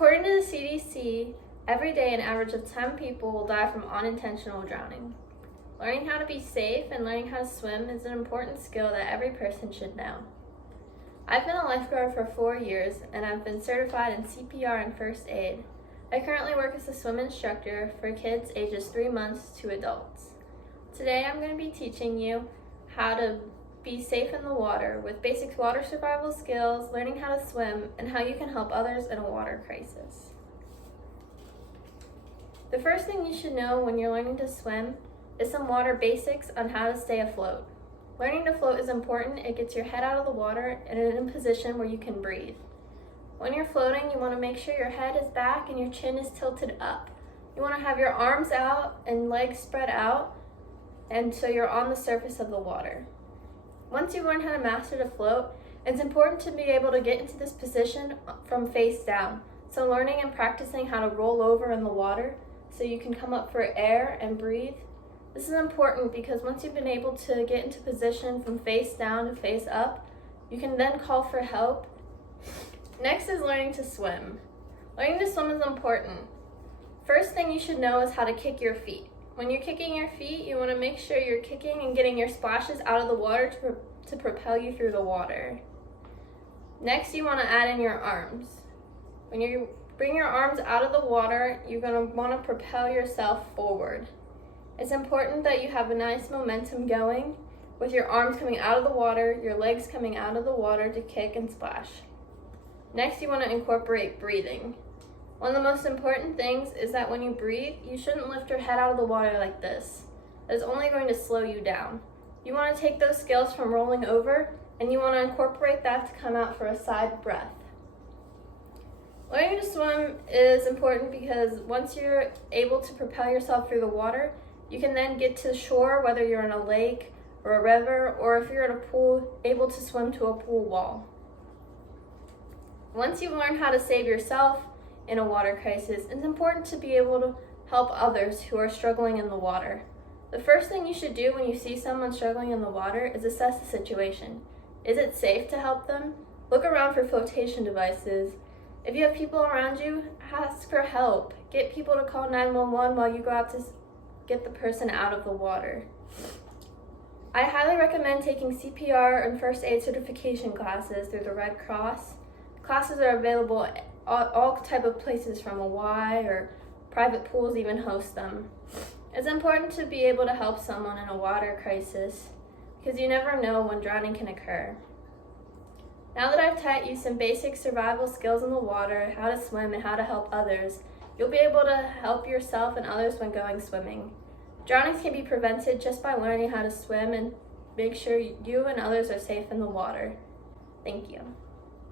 According to the CDC, every day an average of 10 people will die from unintentional drowning. Learning how to be safe and learning how to swim is an important skill that every person should know. I've been a lifeguard for 4 years and I've been certified in CPR and first aid. I currently work as a swim instructor for kids ages 3 months to adults. Today I'm going to be teaching you how to be safe in the water with basic water survival skills, learning how to swim, and how you can help others in a water crisis. The first thing you should know when you're learning to swim is some water basics on how to stay afloat. Learning to float is important. It gets your head out of the water and in a position where you can breathe. When you're floating, you want to make sure your head is back and your chin is tilted up. You want to have your arms out and legs spread out, and so you're on the surface of the water. Once you learn how to master to float, it's important to be able to get into this position from face down. So learning and practicing how to roll over in the water so you can come up for air and breathe. This is important because once you've been able to get into position from face down to face up, you can then call for help. Next is learning to swim. Learning to swim is important. First thing you should know is how to kick your feet. When you're kicking your feet, you want to make sure you're kicking and getting your splashes out of the water to propel you through the water. Next, you want to add in your arms. When you bring your arms out of the water, you're going to want to propel yourself forward. It's important that you have a nice momentum going with your arms coming out of the water, your legs coming out of the water to kick and splash. Next, you want to incorporate breathing. One of the most important things is that when you breathe, you shouldn't lift your head out of the water like this. That is only going to slow you down. You want to take those skills from rolling over and you want to incorporate that to come out for a side breath. Learning to swim is important because once you're able to propel yourself through the water, you can then get to shore, whether you're in a lake or a river, or if you're in a pool, able to swim to a pool wall. Once you learn how to save yourself in a water crisis, it's important to be able to help others who are struggling in the water. The first thing you should do when you see someone struggling in the water is assess the situation. Is it safe to help them? Look around for flotation devices. If you have people around you, ask for help. Get people to call 911 while you go out to get the person out of the water. I highly recommend taking CPR and first aid certification classes through the Red Cross. Classes are available at all type of places from Y or private pools even host them. It's important to be able to help someone in a water crisis because you never know when drowning can occur. Now that I've taught you some basic survival skills in the water, how to swim, and how to help others, you'll be able to help yourself and others when going swimming. Drownings can be prevented just by learning how to swim and make sure you and others are safe in the water. Thank you.